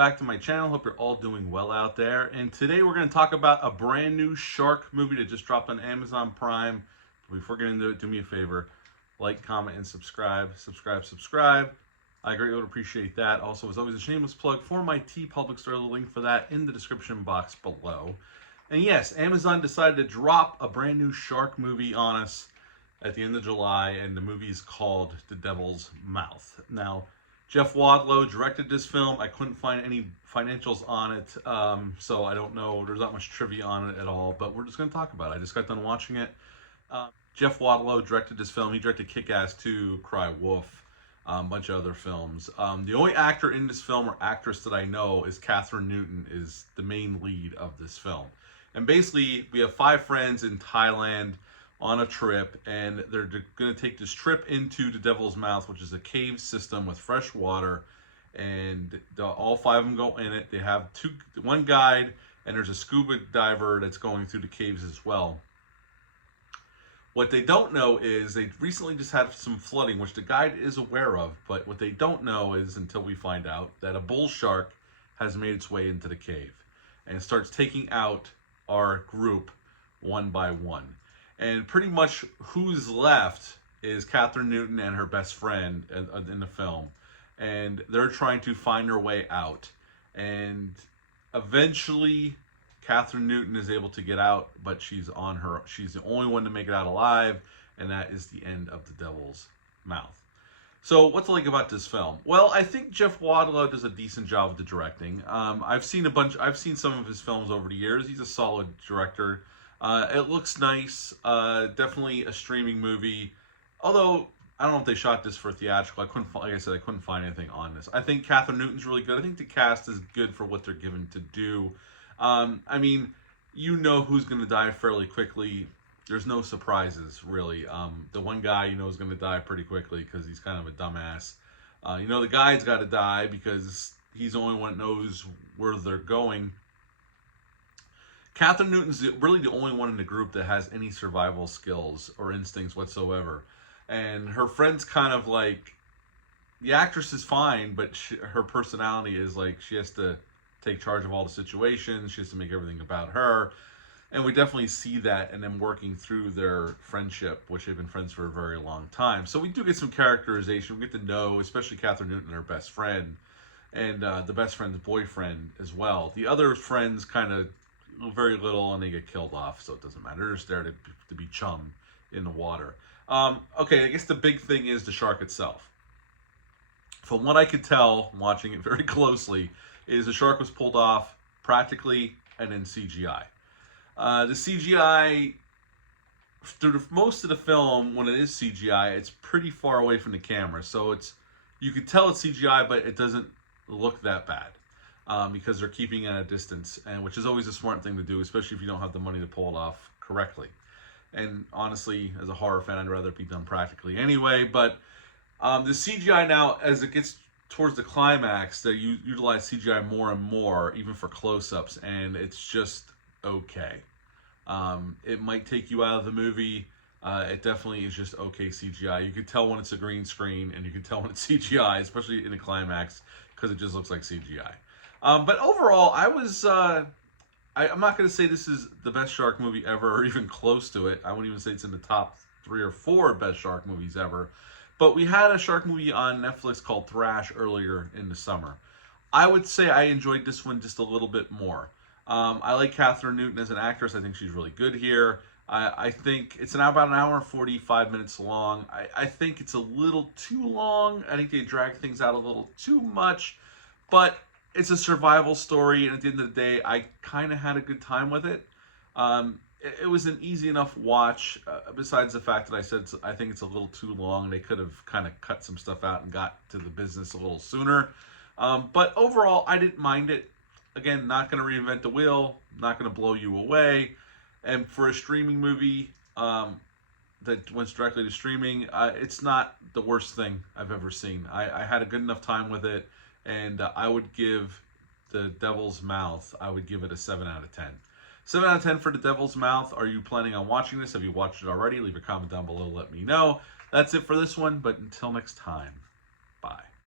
back to my channel. Hope you're all doing well out there. And today we're going to talk about a brand new shark movie that just dropped on Amazon Prime. Before getting into it, do me a favor. Like, comment, and subscribe. Subscribe. I greatly would appreciate that. Also, as always, a shameless plug for my TeePublic Store. The link for that in the description box below. And yes, Amazon decided to drop a brand new shark movie on us at the end of July, and the movie is called The Devil's Mouth. Now, Jeff Wadlow directed this film. I couldn't find any financials on it, so I don't know. There's not much trivia on it at all, but we're just going to talk about it. I just got done watching it. Jeff Wadlow directed this film. He directed Kick-Ass 2, Cry Wolf, a bunch of other films. The only actor in this film or actress that I know is Kathryn Newton, is the main lead of this film. And basically, we have 5 friends in Thailand on a trip, and they're going to take this trip into the Devil's Mouth, which is a cave system with fresh water, and all 5 of them go in it. They have one guide, and there's a scuba diver that's going through the caves as well. What they don't know is they recently just had some flooding, which the guide is aware of, but what they don't know is, until we find out, that a bull shark has made its way into the cave and starts taking out our group one by one. And pretty much who's left is Kathryn Newton and her best friend in the film. And they're trying to find their way out. And eventually, Kathryn Newton is able to get out, but she's the only one to make it out alive. And that is the end of The Devil's Mouth. So what's to like about this film? Well, I think Jeff Wadlow does a decent job with the directing. I've seen some of his films over the years. He's a solid director. It looks nice. Definitely a streaming movie. Although I don't know if they shot this for theatrical. Like I said, I couldn't find anything on this. I think Kathryn Newton's really good. I think the cast is good for what they're given to do. I mean, you know who's going to die fairly quickly. There's no surprises, really. The one guy you know is going to die pretty quickly because he's kind of a dumbass. You know the guide's got to die because he's the only one that knows where they're going. Kathryn Newton's really the only one in the group that has any survival skills or instincts whatsoever. And her friend's kind of like, the actress is fine, but her personality is like, she has to take charge of all the situations. She has to make everything about her. And we definitely see that in them working through their friendship, which they've been friends for a very long time. So we do get some characterization. We get to know, especially Kathryn Newton, her best friend, and the best friend's boyfriend as well. The other friends kind of very little, and they get killed off, so it doesn't matter. They're just there to be chum in the water. Okay, I guess the big thing is the shark itself. From what I could tell, watching it very closely, is the shark was pulled off practically and in CGI. The CGI, through most of the film, when it is CGI, it's pretty far away from the camera. So you could tell it's CGI, but it doesn't look that bad. Because they're keeping it at a distance, and which is always a smart thing to do, especially if you don't have the money to pull it off correctly. And honestly, as a horror fan, I'd rather it be done practically anyway. But the CGI now, as it gets towards the climax, they utilize CGI more and more, even for close-ups, and it's just okay. It might take you out of the movie. It definitely is just okay CGI. You can tell when it's a green screen, and you can tell when it's CGI, especially in the climax, because it just looks like CGI. But overall, I'm not going to say this is the best shark movie ever, or even close to it. I wouldn't even say it's in the top 3 or 4 best shark movies ever. But we had a shark movie on Netflix called Thrash earlier in the summer. I would say I enjoyed this one just a little bit more. I like Kathryn Newton as an actress. I think she's really good here. I think it's about an hour and 45 minutes long. I think it's a little too long. I think they drag things out a little too much. But it's a survival story, and at the end of the day, I kind of had a good time with it. It was an easy enough watch, besides the fact that I said I think it's a little too long. They could have kind of cut some stuff out and got to the business a little sooner. But overall, I didn't mind it. Again, not going to reinvent the wheel, not going to blow you away. And for a streaming movie that went directly to streaming, it's not the worst thing I've ever seen. I had a good enough time with it. And I would give The Devil's Mouth, I would give it a 7 out of 10. 7 out of 10 for The Devil's Mouth. Are you planning on watching this? Have you watched it already? Leave a comment down below. Let me know. That's it for this one, but until next time, bye.